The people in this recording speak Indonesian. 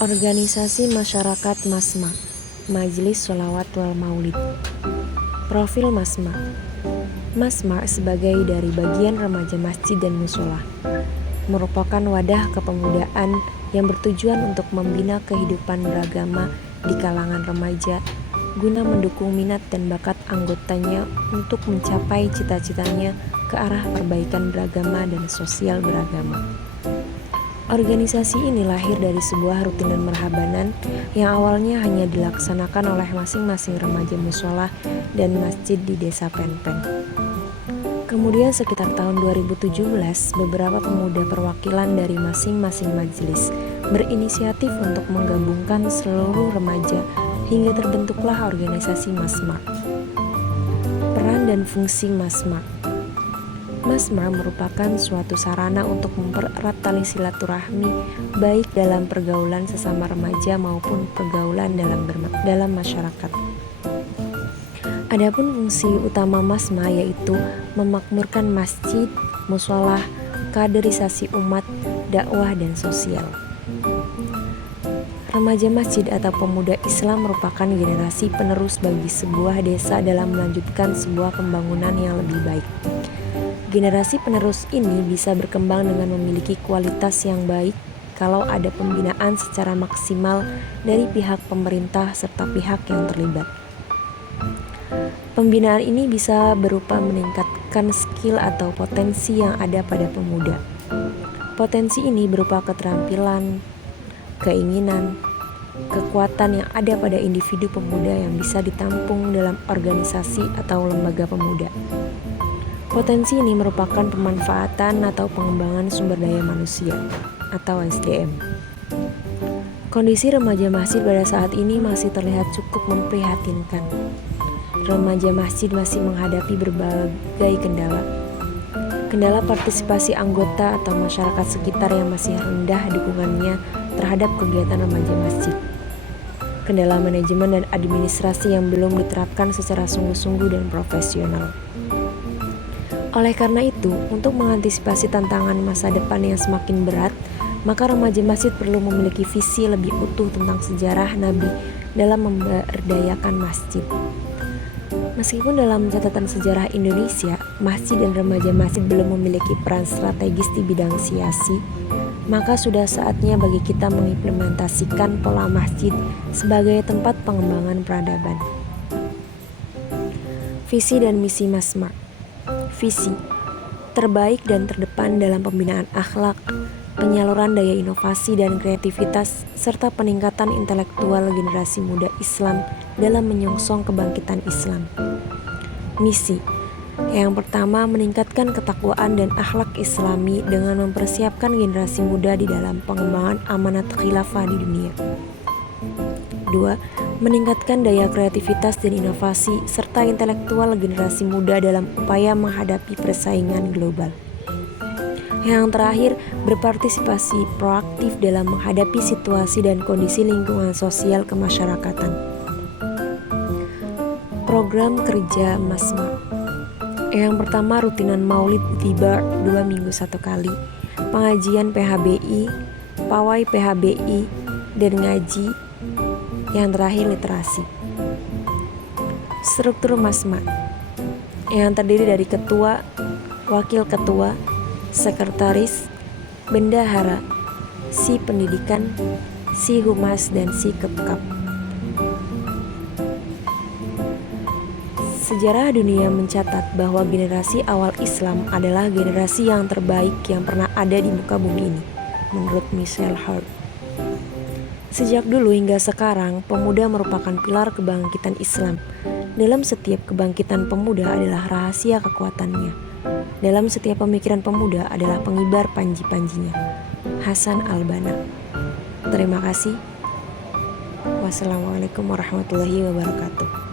Organisasi Masyarakat Masma, Majelis Sholawat wal Maulid. Profil Masma. Masma sebagai dari bagian remaja masjid dan musola, merupakan wadah kepemudaan yang bertujuan untuk membina kehidupan beragama di kalangan remaja guna mendukung minat dan bakat anggotanya untuk mencapai cita-citanya ke arah perbaikan beragama dan sosial beragama. Organisasi ini lahir dari sebuah rutinan merhabanan yang awalnya hanya dilaksanakan oleh masing-masing remaja musola dan masjid di desa Penpen. Kemudian sekitar tahun 2017, beberapa pemuda perwakilan dari masing-masing majelis berinisiatif untuk menggabungkan seluruh remaja hingga terbentuklah organisasi Masma. Peran dan fungsi Masma. Masma merupakan suatu sarana untuk mempererat tali silaturahmi baik dalam pergaulan sesama remaja maupun pergaulan dalam masyarakat. Adapun fungsi utama Masma yaitu memakmurkan masjid, musholah, kaderisasi umat, dakwah dan sosial. Remaja masjid atau pemuda Islam merupakan generasi penerus bagi sebuah desa dalam melanjutkan sebuah pembangunan yang lebih baik. Generasi penerus ini bisa berkembang dengan memiliki kualitas yang baik kalau ada pembinaan secara maksimal dari pihak pemerintah serta pihak yang terlibat. Pembinaan ini bisa berupa meningkatkan skill atau potensi yang ada pada pemuda. Potensi ini berupa keterampilan, keinginan, kekuatan yang ada pada individu pemuda yang bisa ditampung dalam organisasi atau lembaga pemuda. Potensi ini merupakan pemanfaatan atau pengembangan sumber daya manusia atau SDM. Kondisi remaja masjid pada saat ini masih terlihat cukup memprihatinkan. Remaja masjid masih menghadapi berbagai kendala. Kendala partisipasi anggota atau masyarakat sekitar yang masih rendah dukungannya terhadap kegiatan remaja masjid. Kendala manajemen dan administrasi yang belum diterapkan secara sungguh-sungguh dan profesional. Oleh karena itu, untuk mengantisipasi tantangan masa depan yang semakin berat, maka remaja masjid perlu memiliki visi lebih utuh tentang sejarah Nabi dalam memberdayakan masjid. Meskipun dalam catatan sejarah Indonesia, masjid dan remaja masjid belum memiliki peran strategis di bidang siasi, maka sudah saatnya bagi kita mengimplementasikan pola masjid sebagai tempat pengembangan peradaban. Visi dan misi Masma. Visi terbaik dan terdepan dalam pembinaan akhlak, penyaluran daya inovasi dan kreativitas, serta peningkatan intelektual generasi muda Islam dalam menyongsong kebangkitan Islam. Misi yang pertama, meningkatkan ketakwaan dan akhlak Islami dengan mempersiapkan generasi muda di dalam pengembangan amanat khilafah di dunia. 2. Meningkatkan daya kreativitas dan inovasi serta intelektual generasi muda dalam upaya menghadapi persaingan global. Yang terakhir, berpartisipasi proaktif dalam menghadapi situasi dan kondisi lingkungan sosial kemasyarakatan. Program kerja Masma. Yang pertama, rutinan maulid tiba 2 minggu 1 kali, pengajian PHBI, pawai PHBI, dan ngaji. Yang terakhir, literasi. Struktur Masma yang terdiri dari ketua, wakil ketua, sekretaris, bendahara, si pendidikan, si humas, dan si kepkap. Sejarah dunia mencatat bahwa generasi awal Islam adalah generasi yang terbaik yang pernah ada di muka bumi ini, menurut Michel Hart. Sejak dulu hingga sekarang, pemuda merupakan pilar kebangkitan Islam. Dalam setiap kebangkitan pemuda adalah rahasia kekuatannya. Dalam setiap pemikiran pemuda adalah pengibar panji-panjinya. Hasan Al-Banna. Terima kasih. Wassalamualaikum warahmatullahi wabarakatuh.